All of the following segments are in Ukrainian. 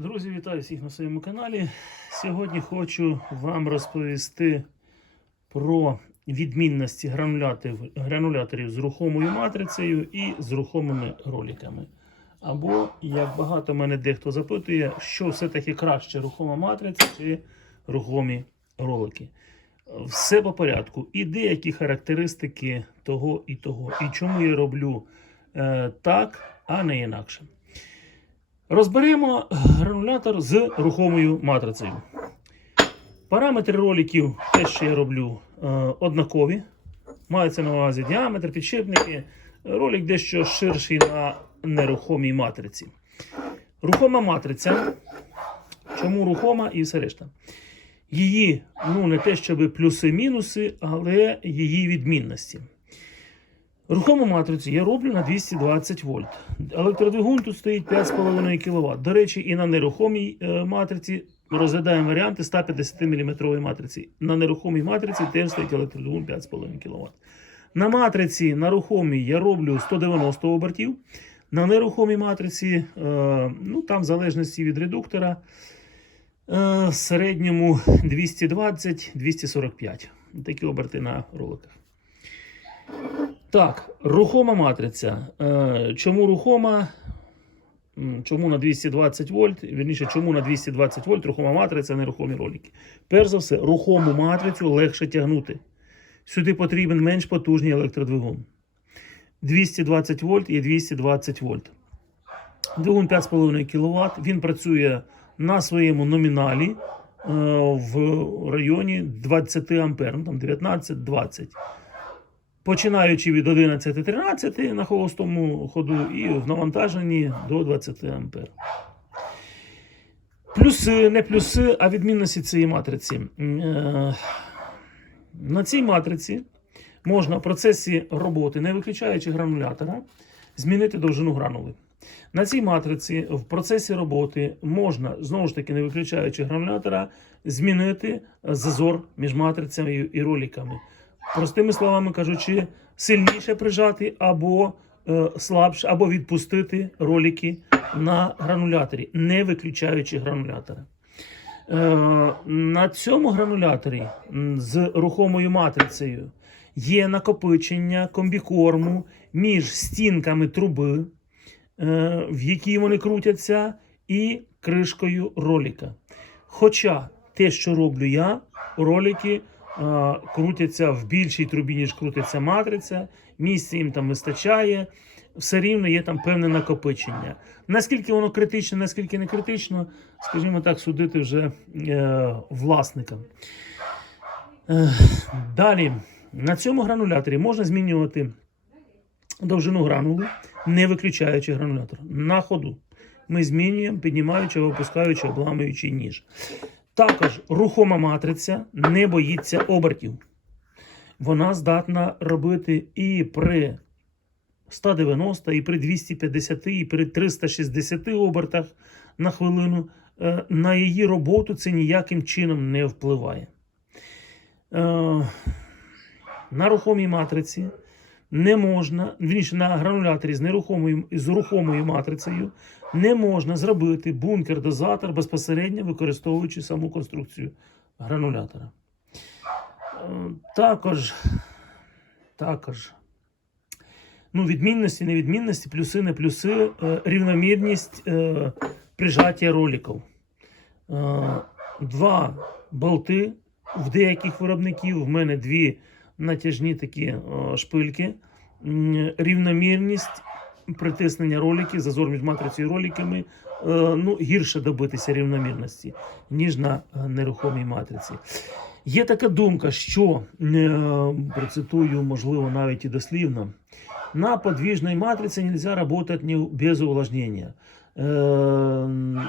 Друзі, вітаю всіх на своєму каналі. Сьогодні хочу вам розповісти про відмінності грануляторів, грануляторів з рухомою матрицею і з рухомими роликами. Або, як багато мене дехто запитує, що все-таки краще рухома матриця чи рухомі ролики. Все по порядку. І деякі характеристики того і того. І чому я роблю е, так, а не інакше. Розберемо гранулятор з рухомою матрицею. Параметри роликів, те, що я роблю, е, однакові. Мається на увазі діаметр, підшипники. Ролик дещо ширший на нерухомій матриці. Рухома матриця. Чому рухома і все решта? Її, ну, не те, щоб плюси-мінуси, але її відмінності. Рухому матрицю я роблю на 220 вольт. Електродвигун тут стоїть 5,5 кВт. До речі, і на нерухомій е, матриці розглядаємо варіанти 150 мм матриці. На нерухомій матриці теж стоїть електродвигун 5,5 кВт. На матриці на рухомій я роблю 190 обертів. На нерухомій матриці, е, ну там в залежності від редуктора, е, в середньому 220-245. Такі оберти на роликах. Так, рухома матриця. Е, Чому рухома? Чому на 220 вольт? Вірніше, чому на 220 вольт рухома матриця, а не рухомі ролики? Перш за все, рухому матрицю легше тягнути. Сюди потрібен менш потужний електродвигун. 220 вольт і 220 вольт. Двигун 5,5 кВт. Він працює на своєму номіналі е, в районі 20 ампер, ну, там 19-20 починаючи від 11-13 на холостому ходу і в навантаженні до 20 ампер. Плюси, не плюси, а відмінності цієї матриці. Е, На цій матриці можна в процесі роботи, не виключаючи гранулятора, змінити довжину гранули. На цій матриці в процесі роботи можна, знову ж таки, не виключаючи гранулятора, змінити зазор між матрицями і роликами. Простими словами кажучи, сильніше прижати або е, слабше, або відпустити ролики на грануляторі, не виключаючи гранулятора. Е, на цьому грануляторі з рухомою матрицею є накопичення комбікорму між стінками труби, е, в якій вони крутяться, і кришкою ролика. Хоча те, що роблю я, ролики крутяться в більшій трубі, ніж крутиться матриця, місця їм там вистачає, все рівно є там певне накопичення. Наскільки воно критичне, наскільки не критично, скажімо так, судити вже е, власникам. Е, далі, на цьому грануляторі можна змінювати довжину гранули, не виключаючи гранулятор. На ходу. Ми змінюємо, піднімаючи, опускаючи, обламуючи ніж. Також рухома матриця не боїться обертів. Вона здатна робити і при 190, і при 250, і при 360 обертах на хвилину. Е, На її роботу це ніяким чином не впливає. Е, На рухомій матриці не можна, вірніше, на грануляторі з нерухомою з рухомою матрицею не можна зробити бункер-дозатор безпосередньо використовуючи саму конструкцію гранулятора. Е, Також, також ну, відмінності, невідмінності, плюси, не плюси, е, рівномірність е, прижаття роликів. Е, Два болти в деяких виробників. В мене дві натяжні такі е, шпильки. М, Рівномірність притиснення роликів, зазор між матрицею і роликами. е, Ну, гірше добитися рівномірності, ніж на е, нерухомій матриці. Є така думка, що е, процитую, можливо, навіть і дослівно. На подвижной матрице нельзя работать не без увлажнения. Э,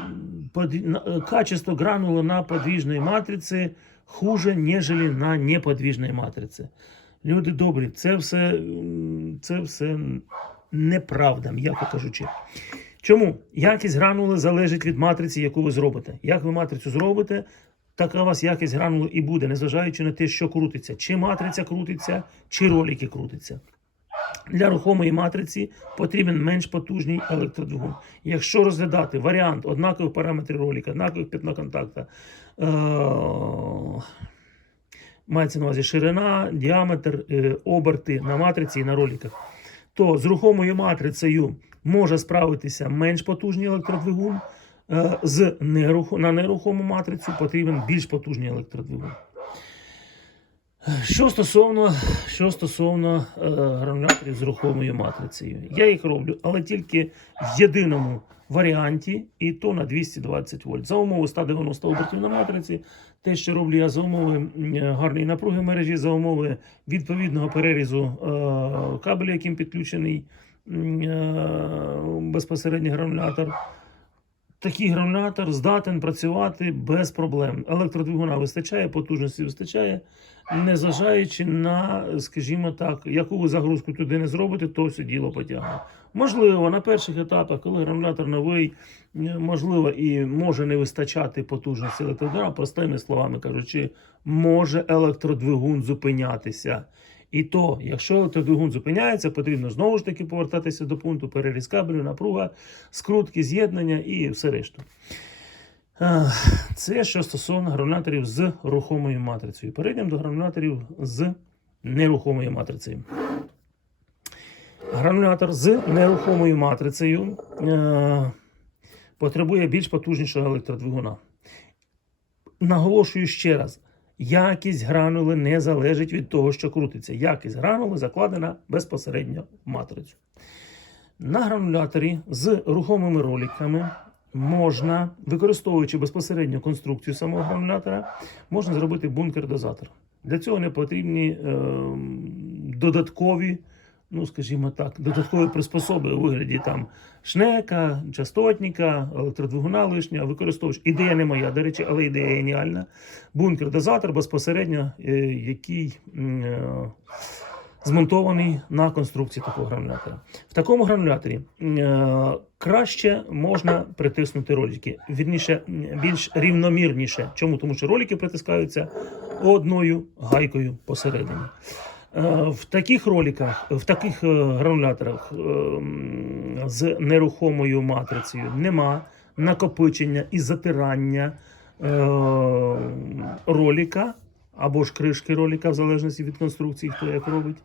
под- на- э, качество гранулы на подвижной матрице хуже, нежели на неподвіжній матриці. Люди добрі, це все, це все неправда, м'яко кажучи. Чому? Якість гранули залежить від матриці, яку ви зробите. Як ви матрицю зробите, така у вас якість гранули і буде, незважаючи на те, що крутиться. Чи матриця крутиться, чи ролики крутиться. Для рухомої матриці потрібен менш потужний електродвигун. Якщо розглядати варіант однакових параметрів ролика, однакових п'ятно контакта, е- мається на увазі ширина, діаметр, е- оберти на матриці і на роликах, то з рухомою матрицею може справитися менш потужний електродвигун. е, З неруху, на нерухому матрицю потрібен більш потужний електродвигун. Що стосовно, що стосовно е, грануляторів з рухомою матрицею, я їх роблю, але тільки в єдиному варіанті, і то на 220 вольт. За умови 190 обертів на матриці. Те, що роблю я за умови е, гарної напруги мережі, за умови відповідного перерізу е, кабелю, яким підключений е, безпосередньо гранулятор. Такий гранулятор здатен працювати без проблем. Електродвигуна вистачає, потужності вистачає, незважаючи на, скажімо так, яку ви загрузку туди не зробите, то все діло потягне. Можливо, на перших етапах, коли гранулятор новий, можливо, і може не вистачати потужності електродвигуна, простими словами кажучи, може електродвигун зупинятися. І то, якщо електродвигун зупиняється, потрібно знову ж таки повертатися до пункту переріз кабелю, напруга, скрутки, з'єднання і все решту. Це що стосовно грануляторів з рухомою матрицею. Перейдемо до грануляторів з нерухомою матрицею. Гранулятор з нерухомою матрицею е, потребує більш потужнішого електродвигуна. Наголошую ще раз: якість гранули не залежить від того, що крутиться. Якість гранули закладена безпосередньо в матрицю. На грануляторі з рухомими роликами можна, використовуючи безпосередньо конструкцію самого гранулятора, можна зробити бункер-дозатор. Для цього не потрібні е, додаткові, ну скажімо так, додаткові приспособи у вигляді там шнека, частотника, електродвигуна лишнього. Використовуєш. Ідея не моя, до речі, але ідея геніальна. Бункер-дозатор безпосередньо, е, який. Е, змонтований на конструкції такого гранулятора. В такому грануляторі е, краще можна притиснути ролики. Вірніше, більш рівномірніше. Чому? Тому що ролики притискаються одною гайкою посередині. Е, В таких роликах, в таких е, грануляторах е, з нерухомою матрицею нема накопичення і затирання е, ролика або ж кришки ролика, в залежності від конструкції, хто як робить,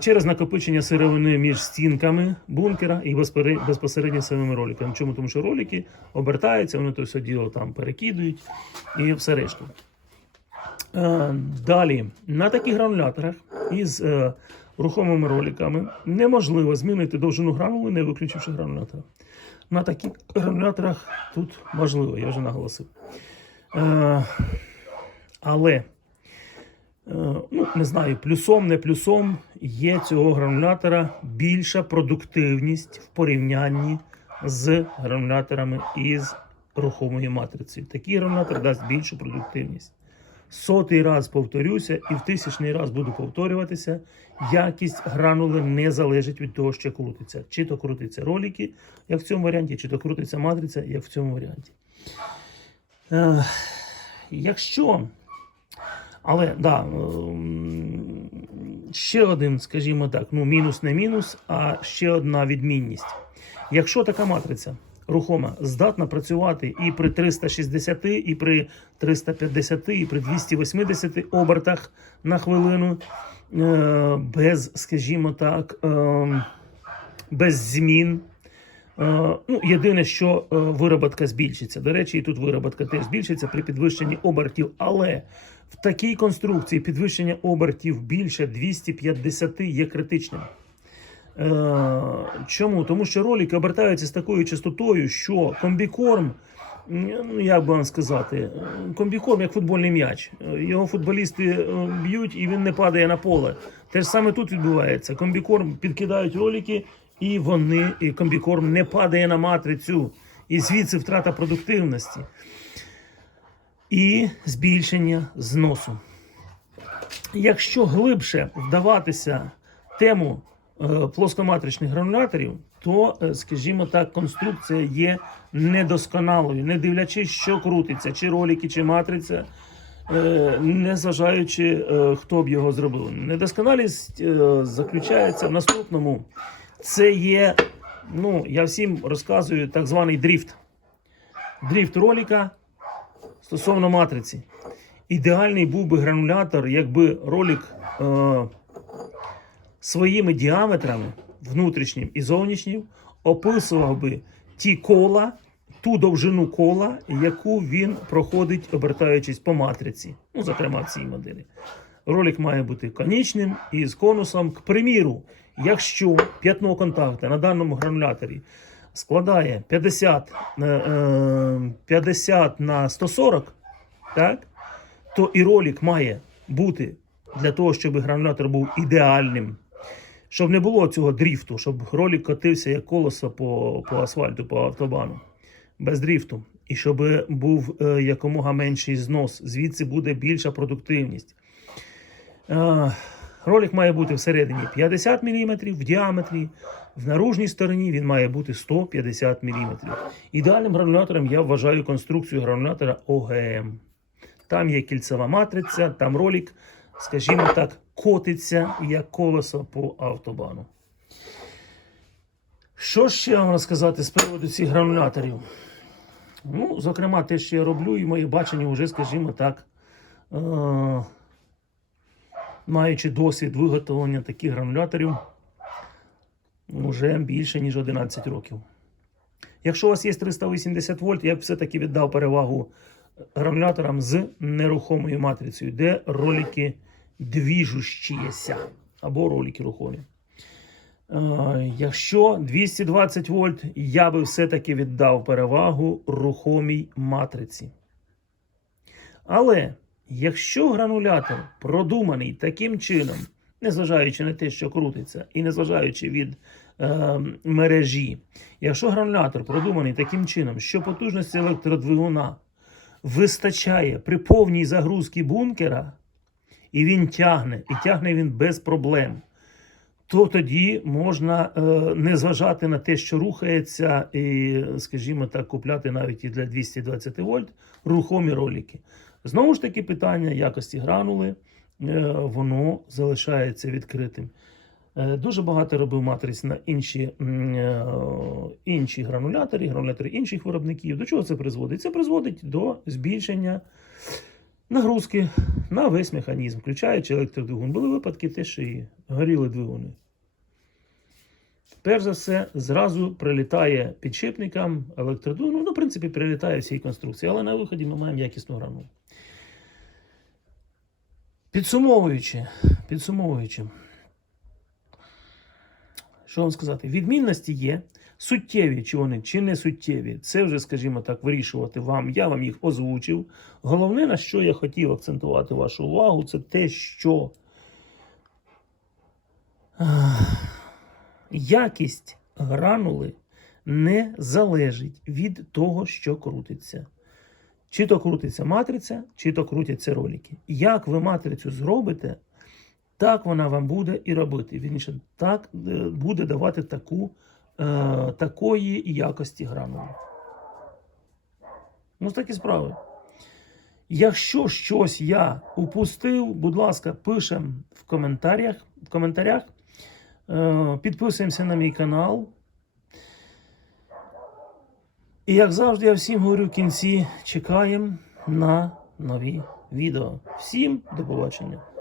через накопичення сировини між стінками бункера і безпосередньо самими роликами. Чому? Тому що ролики обертаються, вони то все діло там перекидують і все решту. Е, Далі, на таких грануляторах із е, рухомими роликами неможливо змінити довжину гранули, не виключивши гранулятора. На таких грануляторах тут можливо, я вже наголосив. Е, але, е, ну, не знаю, плюсом, не плюсом є цього гранулятора більша продуктивність в порівнянні з грануляторами із рухомою матрицею. Такий гранулятор дасть більшу продуктивність. Сотий раз повторюся і в тисячний раз буду повторюватися. Якість гранули не залежить від того, що крутиться. Чи то крутиться ролики, як в цьому варіанті, чи то крутиться матриця, як в цьому варіанті. Е, якщо. Але да, ще один, скажімо так, ну мінус не мінус, а ще одна відмінність. Якщо така матриця рухома здатна працювати і при 360, і при 350, і при 280 обертах на хвилину, е, без, скажімо так, ем, без змін. Е, Ну, єдине, що е, вироботка збільшиться. До речі, і тут вироботка теж збільшиться при підвищенні обертів. Але в такій конструкції підвищення обертів більше 250 є критичним. Е, Чому? Тому що ролики обертаються з такою частотою, що комбікорм, ну як би вам сказати, комбікорм як футбольний м'яч. Його футболісти е, б'ють і він не падає на поле. Те ж саме тут відбувається. Комбікорм підкидають ролики, і вони, і комбікорм не падає на матрицю. І звідси втрата продуктивності. І збільшення зносу. Якщо глибше вдаватися тему плоскоматричних грануляторів, то, е, скажімо так, конструкція є недосконалою, не дивлячись, що крутиться, чи ролики, чи матриця. е, не зважаючи, е, хто б його зробив. Недосконалість е, заключається в наступному. Це є, ну, я всім розказую так званий дріфт. Дріфт роліка стосовно матриці. Ідеальний був би гранулятор, якби ролик е, своїми діаметрами, внутрішнім і зовнішнім, описував би ті кола, ту довжину кола, яку він проходить, обертаючись по матриці. Ну, зокрема, в цій моделі. Ролик має бути конічним і з конусом. К приміру, якщо п'ятно контакту на даному грануляторі складає 50, е, е, 50 на 140, так, то і ролик має бути для того, щоб гранулятор був ідеальним. Щоб не було цього дріфту, щоб ролик котився як колесо по, по асфальту, по автобану, без дріфту. І щоб був е, якомога менший знос, звідси буде більша продуктивність. Е, ролик має бути всередині 50 мм в діаметрі, в наружній стороні він має бути 150 мм. Ідеальним гранулятором я вважаю конструкцію гранулятора ОГМ. Там є кільцева матриця, там ролик, скажімо так, котиться як колесо по автобану. Що ще вам розказати з приводу цих грануляторів? Ну, зокрема, те, що я роблю, і моє бачення вже, скажімо так, е- маючи досвід виготовлення таких грануляторів, вже більше, ніж 11 років. Якщо у вас є 380 вольт, я б все-таки віддав перевагу грануляторам з нерухомою матрицею, де ролики двіжущіся або ролики рухомі. Якщо 220 вольт, я би все-таки віддав перевагу рухомій матриці. Але якщо гранулятор продуманий таким чином, незважаючи на те, що крутиться, і незважаючи від е, мережі, якщо гранулятор продуманий таким чином, що потужності електродвигуна вистачає при повній загрузці бункера, і він тягне, і тягне він без проблем, то тоді можна е, не зважати на те, що рухається, і, скажімо так, купляти навіть і для 220 вольт рухомі ролики. Знову ж таки, питання якості гранули, е, воно залишається відкритим. Е, Дуже багато робив матриць на інші, інші гранулятори, гранулятори інших виробників. До чого це призводить? Це призводить до збільшення нагрузки на весь механізм, включаючи електродвигун. Були випадки те, що і горіли двигуни. Перш за все, зразу прилітає підшипникам електродвигун. Ну, в принципі, прилітає всій конструкції, але на виході ми маємо якісну гранулу. Підсумовуючи, підсумовуючи, що вам сказати? Відмінності є. Суттєві чи вони, чи не суттєві. Це вже, скажімо так, вирішувати вам. Я вам їх озвучив. Головне, на що я хотів акцентувати вашу увагу, це те, що якість гранули не залежить від того, що крутиться. Чи то крутиться матриця, чи то крутяться ролики. Як ви матрицю зробите, так вона вам буде і робити. Вірніше, так е, буде давати таку, е, такої якості гранули. Ну, такі справи. Якщо щось я упустив, будь ласка, пишемо в коментарях. В коментарях. Е, підписуємося на мій канал. І як завжди, я всім говорю в кінці, чекаємо на нові відео. Всім до побачення.